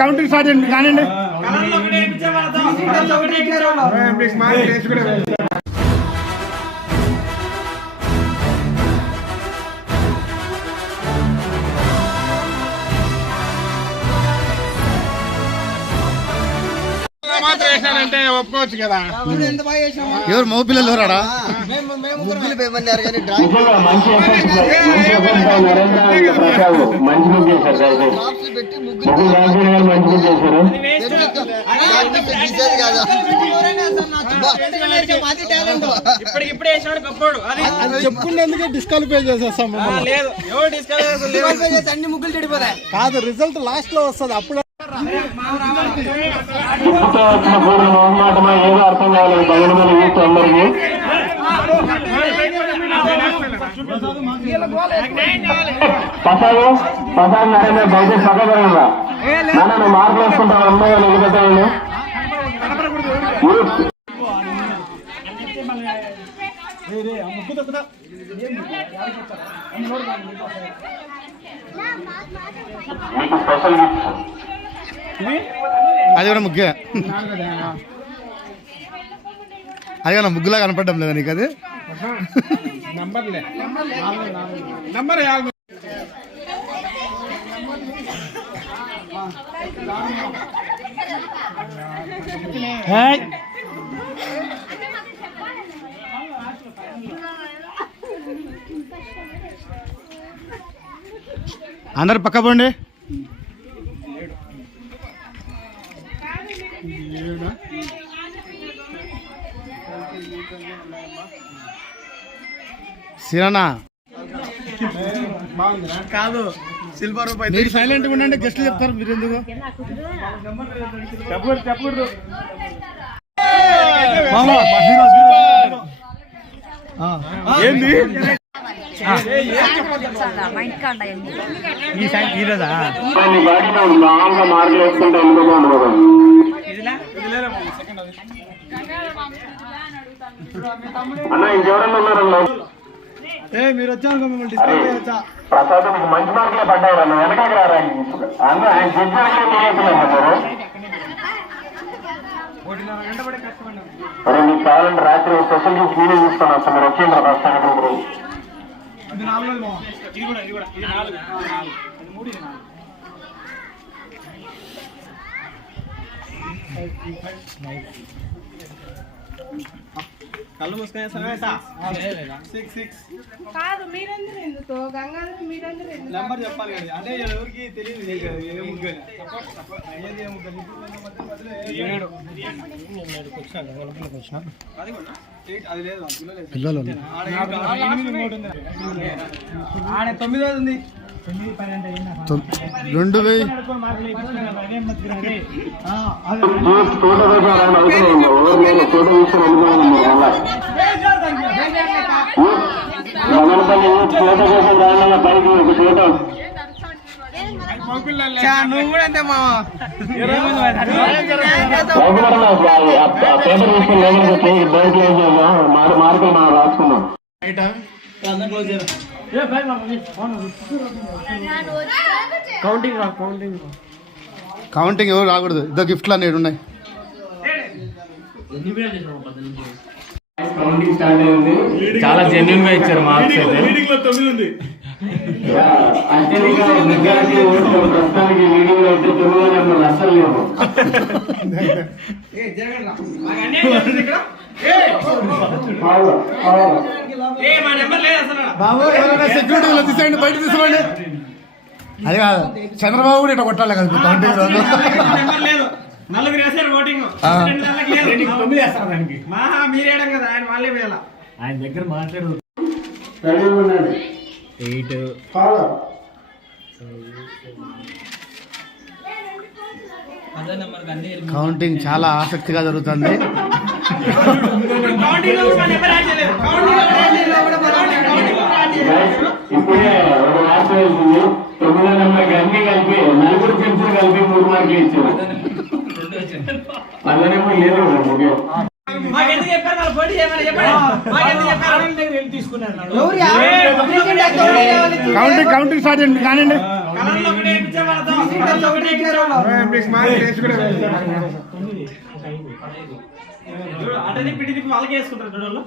Counting start చేయండి కానివ్వండి. అంటే ఒప్పుకోవచ్చు కదా. ఎవరు మగ పిల్లలు ఎవరాడా? చెప్పుకునేందుకే డిస్క్వాలిఫై చేసేస్తాం. అన్ని ముగ్గులు చెడిపోతాయి. కాదు, రిజల్ట్ లాస్ట్ లో వస్తుంది. అప్పుడు ఏదో అర్థం కాలేదు. బయలుమల యూత్ అందరికీ పసాదు నరేంద్ర దయచేసి పక్కగా నన్ను మార్పులు వేసుకుంటాను. అమ్మాయి నిలబెట్టాను. మీకు స్పెషల్ గిఫ్ట్. అది కూడా ముగ్గే, అది కూడా ముగ్గులా కనపడడం లేదా నీకు? అది అందరు పక్క పోండి. సిరానా కాదు, సిల్వర్ మీరు సైలెంట్గా ఉండండి. గెస్ట్లు చెప్తారు, మీరు ఎందుకు చెప్పకూడదు. ఏంది మార్కులు వేసుకుంటే అన్న ఇంకెవరన్నా ఉన్నారన్నా? మీరు వచ్చాను మిమ్మల్ని డిస్కస్ చేయొచ్చా? ప్రసాద్ మీకు మంచి మార్కులే పడ్డాయి అన్న. వెనకాకి రారా అన్న. అరే మీకు కావాలంటే రాత్రి స్పెషల్ గిఫ్ట్ నేనే చూస్తాను. అసలు మీరు వచ్చేయండి రాష్ట్రానికి. కళ్ళు మూసుకునే కాదు, మీరందరూ ఎందుకు గంగాధర్ మీరందరూ నెంబర్ చెప్పాలి కదా. అంటే ఎవరికి తెలియదు ఏ ముగ్గు అయ్యేది. ఏ ముగ్గు అది లేదు, పిల్లలు 9 ఉంది. 2000 నువ్వు కూడా అంతే మామ. మార్కులు మనం రాసుకున్నాం. కౌంటింగ్ ఎవరు రాకూడదు. ఇద్దరు గిఫ్ట్లు అనేవి ఉన్నాయి. కౌంటింగ్ స్టార్ట్ అయింది. చాలా జెన్యున్ గా ఇచ్చారు మార్క్స్ అయితే. ప్రస్తుతానికి లీడింగ్ అయితే 9 నెంబర్ అస్సలు లేవు. బాబు ఎవరైనా సెక్యూరిటీ తీసేయండి, బయట తీసుకోండి. అది కాదు, చంద్రబాబు కూడా ఇట్లా కొట్టాలి కదా కౌంటింగ్. నలుగురు వేసారు ఓటింగ్. మీరేయడం కదా, ఆయన వాళ్ళే వేయాల. ఆయన దగ్గర మాట్లాడు. కౌంటింగ్ చాలా ఆసక్తిగా జరుగుతుంది. ఇప్పుడే ఒక మ్యాచ్ వేసింది. 9 నెంబర్కి అన్ని కలిపి 4 పెన్సిల్ కలిపి 3 మార్కులు ఇచ్చారు. 10 నెంబర్ లేదు. మాకెందుకు చెప్పారు? వాళ్ళు పోటీ చేయమని చెప్పండి. మాకెందుకు చెప్పారు? తీసుకున్నారు. ఎవరు యా? అమెరికన్ డాక్టర్ ఎవరు కావాలి? కౌంటింగ్ స్టార్ట్ చేయండి కానివ్వండి. కలర్లో ఒకటే ఇచ్చే వాళ్ళతో. సీసీ ఒకటి ఇచ్చారు వాళ్ళు. చూడు, అటు తిప్పి ఇటు తిప్పి వాళ్ళకే వేసుకుంటారు చూడు వాళ్ళు.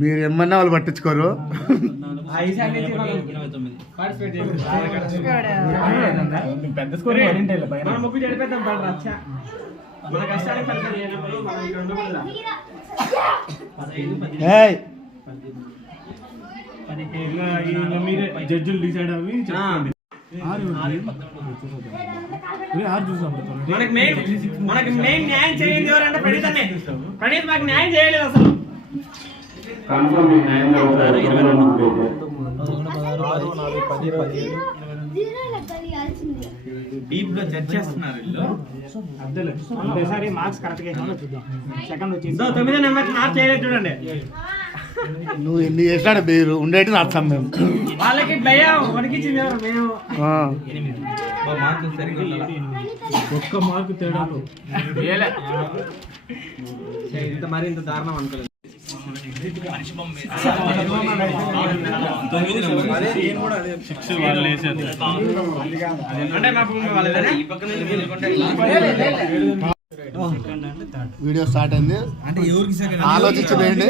మీరు ఏమన్నా వాళ్ళు పట్టించుకోరు. పెద్ద స్కోర్ మనం ముగ్గురు చెడిపోతాం పడ రచ్చ. మన కష్టానికి ఫలితం లేనప్పుడు మనం ఇక్కడ ఉండకూడదా? ఏయ్, మీరే జడ్జిలు డిసైడ్ అవి చెప్పండి. మనకి మెయిన్ న్యాయం చేయండి ఎవరంటే ప్రణీత్ అన్నే. ప్రణీత్ మాకు న్యాయం చేయలేదు అసలు. కన్ఫర్మ్ మీకు న్యాయం జరుగుతుంది. 22 డీప్ గా జడ్జ్ చేస్తున్నారు వీళ్ళు. ఒకసారి మార్క్స్ కరెక్ట్ గా చూద్దాం. సెకండ్ వచ్చేసి 9 నెంబర్ మార్క్ చేయలేదు చూడండి. నువ్వు ఎన్ని చేసినాడు మీరు ఉండేటి రాస్తాం మేము. వాళ్ళకి భయం వణికించింది ఎవరు మేము. ఆ. మార్కులు సరిగ్గా ఉండాలి. ఒక్క మార్కు తేడాలు ఇంత మరి ఇంత దారుణం అనుకోలేదు. అంటే మా భూమి వాళ్ళదేనా? వీడియో స్టార్ట్ అయింది. అంటే ఎవరికి సెకండ్ ఆలోచించి వేయండి.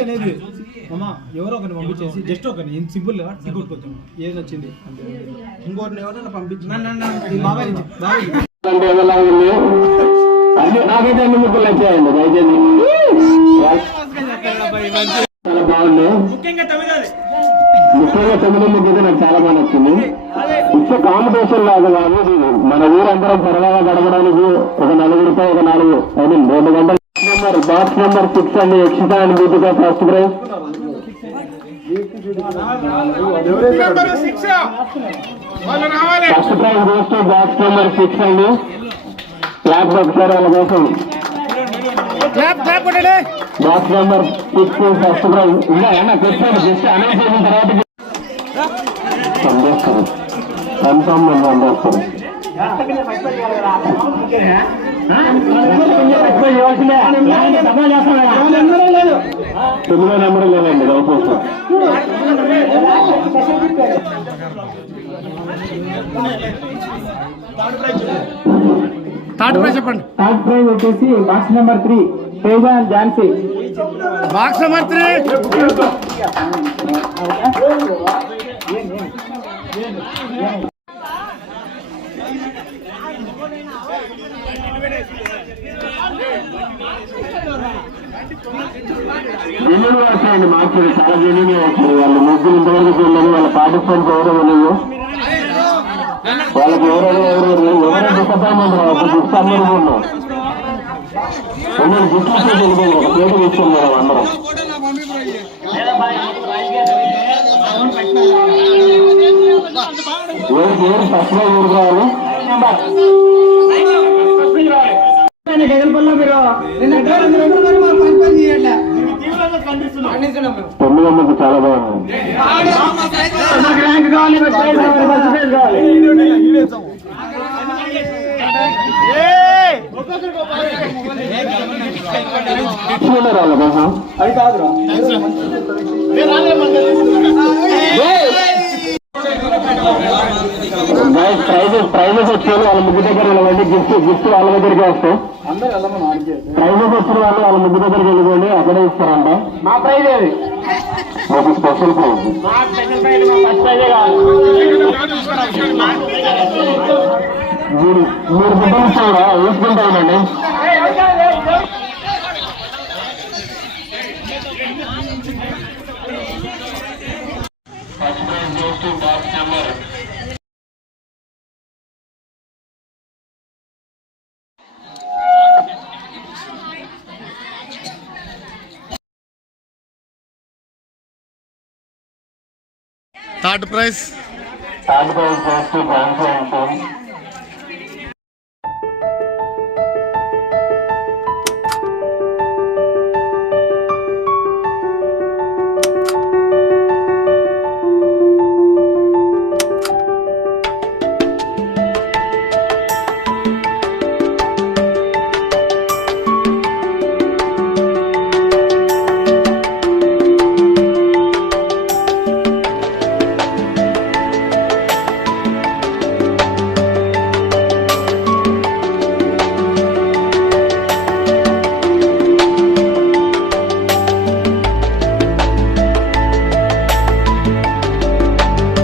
ఎవరో ఒకరిని పంపించేసి జస్ట్ ఒకరిని సింపుల్ గా సిగ్గుట్టుకోవచ్చు ఏది వచ్చింది ఇంకోటిని ఎవరైనా పంపించి బాబాయ్ అంటే ఎలా ఉంది? అన్ని నాకైతే అన్ని ముక్కలు వచ్చాయండి. దయచేసి చాలా బాగుంది. ముఖ్యంగా 9ది. ముఖ్యంగా 9 ముక్కైతే నాకు చాలా బాగా నచ్చింది. ఇచ్చే కాంపిటీషన్ లాగా కాదు ఇది. మన ఊరందరం సరదాగా గడపడానికి ఒక 4 ఒక 4 2 గంటలు. బాక్స్ నెంబర్ 6 అండి. Yakshitha and Geethika first prize. First prize goes to box number 6 అండి. క్లాప్ ఒకసారి వాళ్ళ కోసం. Box number 6 first prize. ఇంకా ఏమన్నా పెట్టాడు జస్ట్ అనౌన్స్ చేసిన తర్వాత సందేస్తారు. కన్ఫర్మ్ సందేస్తారు. 9 నెంబర్ లేదండి దయచేసి. థర్డ్ ప్రైజ్ చెప్పండి. థర్డ్ ప్రైజ్ వచ్చేసి box number 3 Teja and Jhansi. Box number 3. Genuine గా వచ్చాయండి మార్కులు. చాలా జెన్యున్ గా వచ్చాయి. వాళ్ళు ముగ్గురు ఇంతవరకు చూడలేదు. వాళ్ళ పార్టిసిపెంట్స్ ఎవరో తెలియదు. వాళ్ళకి ఎవరెవరు డిసప్పాయింట్మెంట్ అందరూ ఉన్నాం. పేరు తీసుకున్నాం మేడం అందరం. ఎవరు ఫస్ట్ లో ఊరు కావాలి. తొమ్మిది చాలా బాగుంది. వాళ్ళ కోసం అది కాదు. ప్రైజెస్ వచ్చేది వాళ్ళ ముగ్గు దగ్గర వెళ్ళండి. గిఫ్ట్ వాళ్ళ దగ్గరికి వస్తాయి. ప్రైజెస్ వచ్చిన వాళ్ళు వాళ్ళ ముగ్గు దగ్గరికి వెళ్ళిపోండి. అక్కడే ఇస్తారంట. మా ప్రైజ్ ఏది? ఒక స్పెషల్ ప్రైజ్. మీరు బిడ్డలు ఇస్తారా? వేసుకుంటా ఉండండి. First prize goes to box number third prize goes to Jhansi and